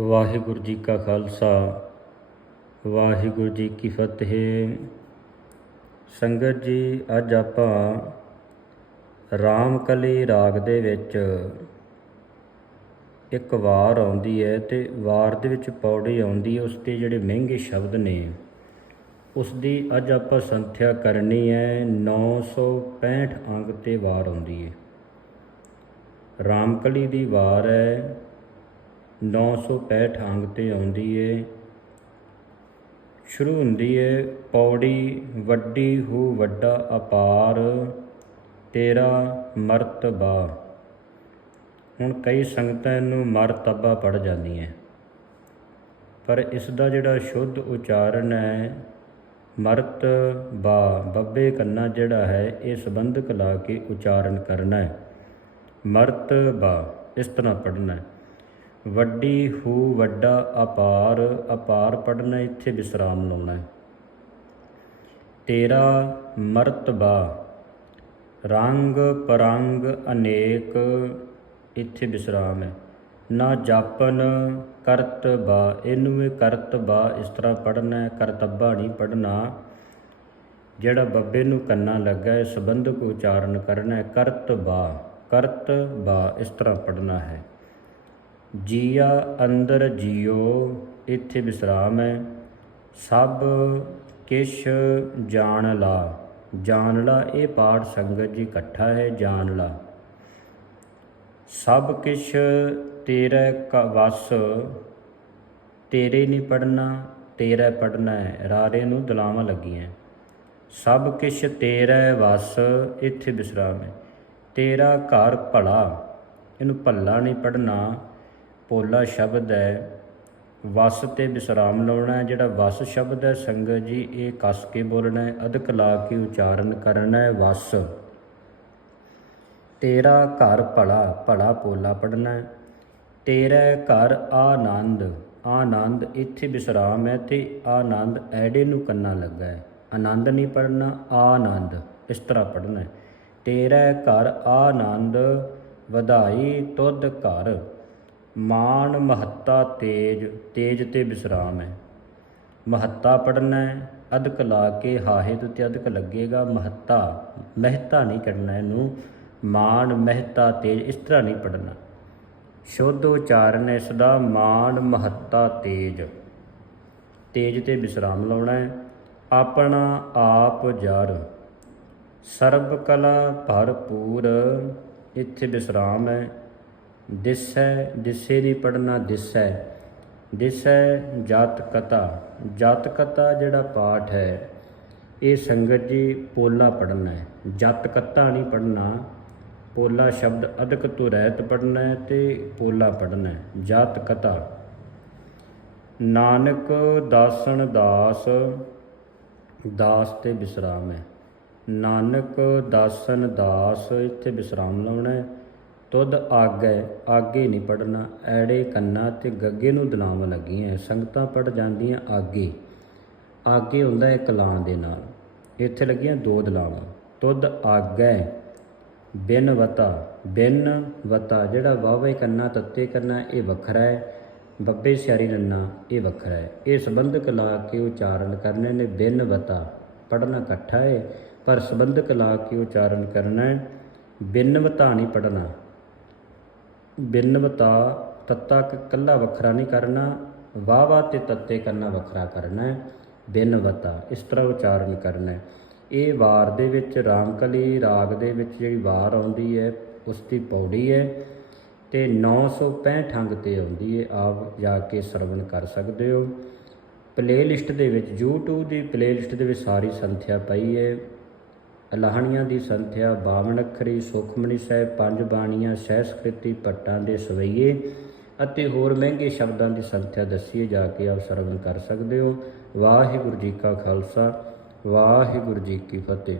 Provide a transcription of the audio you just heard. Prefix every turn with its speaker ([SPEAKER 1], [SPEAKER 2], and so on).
[SPEAKER 1] ਵਾਹਿਗੁਰੂ ਜੀ ਕਾ ਖਾਲਸਾ, ਵਾਹਿਗੁਰੂ ਜੀ ਕੀ ਫਤਿਹ। ਸੰਗਤ ਜੀ, ਅੱਜ ਆਪਾਂ ਰਾਮਕਲੀ ਰਾਗ ਦੇ ਵਿੱਚ ਇੱਕ ਵਾਰ ਆਉਂਦੀ ਹੈ ਤੇ ਵਾਰ ਦੇ ਵਿੱਚ ਪੌੜੀ ਆਉਂਦੀ ਹੈ ਉਸ ਦੇ ਜਿਹੜੇ ਮਹਿੰਗੇ ਸ਼ਬਦ ਨੇ ਉਸ ਦੀ ਅੱਜ ਆਪਾਂ ਸੰਥਿਆ ਕਰਨੀ ਹੈ 965 ਅੰਗ ਤੇ ਵਾਰ ਆਉਂਦੀ ਹੈ। ਰਾਮਕਲੀ ਦੀ ਵਾਰ ਹੈ 965 ਅੰਗ ਤੇ ਆਉਂਦੀ ਏ। ਸ਼ੁਰੂ ਹੁੰਦੀ ਏ, ਪੌੜੀ ਵੱਡੀ ਹੂ ਵੱਡਾ ਅਪਾਰ, ਤੇਰਾ ਮਰਤਬਾ। ਹੁਣ ਕਈ ਸੰਗਤਾਂ ਨੂੰ ਮਰਤਬਾ ਪੜ ਜਾਂਦੀਆਂ। ਪਰ ਇਸ ਦਾ ਜਿਹੜਾ ਸ਼ੁੱਧ ਉਚਾਰਨ ਹੈ ਮਰਤ ਬਾ ਬੱਬੇ ਕੰਨਾ ਜਿਹੜਾ ਹੈ, ਇਹ ਸੰਬੰਧਕ ਲਾ ਕੇ ਉਚਾਰਨ ਕਰਨਾ ਹੈ। ਮਰਤਬਾ, ਇਸ ਤਰ੍ਹਾਂ ਪੜਨਾ ਹੈ। ਵੱਡੀ ਹੂ ਵੱਡਾ ਅਪਾਰ ਅਪਾਰ ਪੜਨਾ ਇੱਥੇ ਵਿਸਰਾਮ ਲਾਉਣਾ ਹੈ। ਤੇਰਾ ਮਰਤਬਾ, ਰੰਗ ਪਰੰਗ ਅਨੇਕ ਇੱਥੇ ਵਿਸਰਾਮ ਹੈ। ਨਾ ਜਾਪਨ ਕਰਤਬਾ ਇਹਨੂੰ ਵੀ ਕਰਤਬਾ ਇਸ ਤਰ੍ਹਾਂ ਪੜਨਾ ਹੈ, ਕਰਤੱਬਾ ਨਹੀਂ ਪੜਨਾ ਜਿਹੜਾ ਬੱਬੇ ਨੂੰ ਕੰਨਾ ਲੱਗਾ ਹੈ ਸੰਬੰਧਕ ਉਚਾਰਨ ਕਰਨਾ ਹੈ ਕਰਤਬਾ ਕਰਤਬਾ ਇਸ ਤਰ੍ਹਾਂ ਪੜਨਾ ਹੈ। ਜੀਆ ਅੰਦਰ ਜੀਓ, ਇੱਥੇ ਵਿਸਰਾਮ ਹੈ। ਸਭ ਕਿਛ ਜਾਣ ਲਾ। ਜਾਣ ਲਾ, ਇਹ ਪਾਠ ਸੰਗਤ ਜੀ ਇਕੱਠਾ ਹੈ, ਜਾਣ ਲਾ। ਸਭ ਕਿਛ ਤੇਰੇ ਕਾ, ਵਸ, ਤੇਰੇ ਨਹੀਂ ਪੜਨਾ ਤੇਰਾ ਪੜਨਾ ਹੈ। ਰਾਰੇ ਨੂੰ ਦਲਾਵਾਂ ਲੱਗੀਆਂ। ਸਭ ਕਿਛ ਤੇਰੇ ਵਸ, ਇੱਥੇ ਵਿਸਰਾਮ ਹੈ। ਤੇਰਾ ਘਰ ਭਲਾ। ਇਹਨੂੰ ਭੱਲਾ ਨਹੀਂ ਪੜਨਾ ਪੋਲਾ ਸ਼ਬਦ ਹੈ। ਵਸ ਤੇ ਵਿਸਰਾਮ ਲਾਉਣਾ ਹੈ। ਜਿਹੜਾ ਵਸ ਸ਼ਬਦ ਹੈ, ਸੰਗਤ ਜੀ, ਇਹ ਕੱਸ ਕੇ ਬੋਲਣਾ ਹੈ। ਅਧਿਕ ਲਾ ਕੇ ਉਚਾਰਨ ਕਰਨਾ ਹੈ ਵਸ। ਤੇਰਾ ਘਰ ਭਲਾ ਭਲਾ ਪੋਲਾ ਪੜਨਾ ਹੈ। ਤੇਰਾ ਘਰ ਆਨੰਦ ਆਨੰਦ ਇੱਥੇ ਵਿਸਰਾਮ ਹੈ ਤੇ ਆਨੰਦ ਐੜੇ ਨੂੰ ਕੰਨਾ ਲੱਗਾ ਹੈ। ਆਨੰਦ ਨਹੀਂ ਪੜਨਾ ਆਨੰਦ ਇਸ ਤਰ੍ਹਾਂ ਪੜਨਾ ਹੈ। ਤੇਰਾ ਘਰ ਆਨੰਦ, ਵਧਾਈ ਤੁਧ ਘਰ। ਮਾਨ ਮਹੱਤਾ ਤੇਜ ਤੇਜ ਤੇ ਵਿਸਰਾਮ ਹੈ। ਮਹੱਤਾ ਪੜਨਾ ਹੈ, ਅਧਕ ਲਾ ਕੇ ਹਾਹੇ ਦੇ ਅਦਕ ਅਧਕ ਲੱਗੇਗਾ। ਮਹੱਤਾ, ਮਹਿਤਾ ਨਹੀਂ ਕਰਨਾ ਇਹਨੂੰ। ਮਾਨ, ਮਹਿਤਾ, ਤੇਜ, ਇਸ ਤਰ੍ਹਾਂ ਨਹੀਂ ਪੜਨਾ ਸ਼ੁੱਧ ਉਚਾਰਨ ਇਸ ਦਾ ਮਾਨ, ਮਹੱਤਾ, ਤੇਜ। ਤੇਜ ਤੇ ਵਿਸਰਾਮ ਲਾਉਣਾ ਹੈ। ਆਪਣਾ ਆਪ ਜਰ। ਸਰਬ ਕਲਾ ਭਰਪੂਰ, ਇੱਥੇ ਵਿਸਰਾਮ ਹੈ। ਦਿਸੈ, ਦਿਸੇ ਦੀ ਪੜਨਾ ਦਿਸੈ। ਦਿਸੈ ਜਾਤ ਕਤਾ। ਜਾਤ ਕਤਾ ਜਿਹੜਾ ਪਾਠ ਹੈ, ਇਹ ਸੰਗਤ ਜੀ ਪੋਲਾ ਪੜਨਾ ਹੈ। ਜਤ ਨਹੀਂ ਪੜਨਾ ਪੋਲਾ ਸ਼ਬਦ ਅਦਕ ਤੋਂ ਰਹਿਤ ਪੜਨਾ ਹੈ ਤੇ ਪੋਲਾ ਪੜਨਾ ਹੈ। ਜਾਤ ਕਤਾ। ਨਾਨਕ ਦਾਸਨ ਦਾਸ ਦਾਸ ਤੇ ਵਿਸਰਾਮ ਹੈ। ਨਾਨਕ ਦਾਸਨ ਦਾਸ ਇੱਥੇ ਵਿਸਰਾਮ ਲਾਉਣਾ ਹੈ। ਤੁਧ ਆਗੇ ਆਗੇ ਨਹੀਂ ਪੜਨਾ ਐੜੇ ਕੰਨਾ ਤੇ ਗੱਗੇ ਨੂੰ ਦਲਾਮ ਲੱਗੀਆਂ ਸੰਗਤਾਂ ਪੜ ਜਾਂਦੀਆਂ ਆਗੇ। ਆਗੇ ਹੁੰਦਾ ਹੈ ਕਲਾਂ ਦੇ ਨਾਲ। ਇੱਥੇ ਲੱਗੀਆਂ ਦੋ ਦਲਾਵਾਂ। ਤੁਧ ਆਗੇ, ਬਿਨ ਵਤਾ। ਬਿਨ ਵਤਾ ਜਿਹੜਾ ਵਾਵੇ ਕੰਨਾ ਤੱਤੇ ਕਰਨਾ ਇਹ ਵੱਖਰਾ ਹੈ। ਬੱਬੇ ਸਿਆਰੀ ਨੰਨਾ, ਇਹ ਵੱਖਰਾ ਹੈ। ਇਹ ਸੰਬੰਧਕ ਲਾ ਕੇ ਉਚਾਰਨ ਕਰਨੇ ਨੇ। ਬਿਨ ਵਤਾ ਪੜਨਾ ਇਕੱਠਾ ਹੈ, ਪਰ ਸੰਬੰਧਕ ਲਾ ਕੇ ਉਚਾਰਨ ਕਰਨਾ ਹੈ। ਬਿਨਵਤਾ ਨਹੀਂ ਪੜਨਾ ਬਿਨਵਤਾ ਤੱਤਾ ਕੱਲਾ ਵੱਖਰਾ ਨਹੀਂ ਕਰਨਾ ਵਾਵਾ ਤੇ ਤੱਤੇ ਕਰਨਾ ਵੱਖਰਾ ਕਰਨਾ ਹੈ। ਬਿਨਵਤਾ, ਇਸ ਤਰ੍ਹਾਂ ਉਚਾਰਨ ਕਰਨਾ ਹੈ। ਇਹ ਵਾਰ ਦੇ ਵਿੱਚ ਰਾਮਕਲੀ, ਰਾਗ ਦੇ ਵਿੱਚ ਜਿਹੜੀ ਵਾਰ ਆਉਂਦੀ ਹੈ ਉਸ ਦੀ ਪੌੜੀ ਹੈ ਤੇ 965 ਅੰਗ ਤੇ ਆਉਂਦੀ ਹੈ, ਆਪ ਜਾ ਕੇ ਸਰਵਣ ਕਰ ਸਕਦੇ ਹੋ। ਪਲੇਲਿਸਟ ਦੇ ਵਿੱਚ, YouTube ਦੀ ਪਲੇਲਿਸਟ ਦੇ ਵਿੱਚ ਸਾਰੀ ਸੰਥਿਆ ਪਈ ਹੈ। ਅਲਾਹਣੀਆਂ ਦੀ ਸੰਥਿਆ 52 ਅੱਖਰੀ, ਸੁਖਮਨੀ ਸਾਹਿਬ, ਪੰਜ ਬਾਣੀਆਂ, ਸਹਿਸਕ੍ਰਿਤੀ, ਪੱਟਾਂ ਦੇ ਸਵਈਏ ਅਤੇ ਹੋਰ ਮਹਿੰਗੇ ਸ਼ਬਦਾਂ ਦੀ ਸੰਥਿਆ ਦੱਸੀਏ ਜਾ ਕੇ ਆਪ ਸਰਵਣ ਕਰ ਸਕਦੇ ਹੋ। ਵਾਹਿਗੁਰੂ ਜੀ ਕਾ ਖਾਲਸਾ, ਵਾਹਿਗੁਰੂ ਜੀ ਕੀ ਫਤਿਹ।